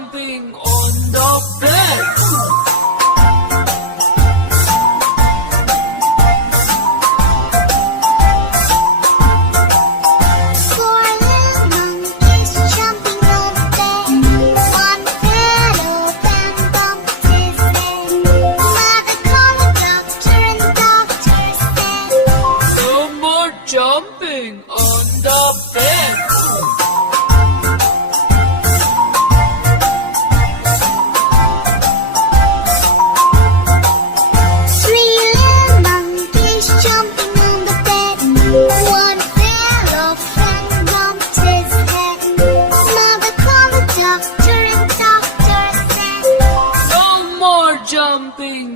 jumping on the bed. Four little monkeys jumping on the bed. One fell off and bumped his head. Mother called the doctor and the doctor said, No more jumping on the bed. Three little monkeys jumping on the bed. One fell off and bumped his head. Mother called the doctor and the doctor said, No more jumping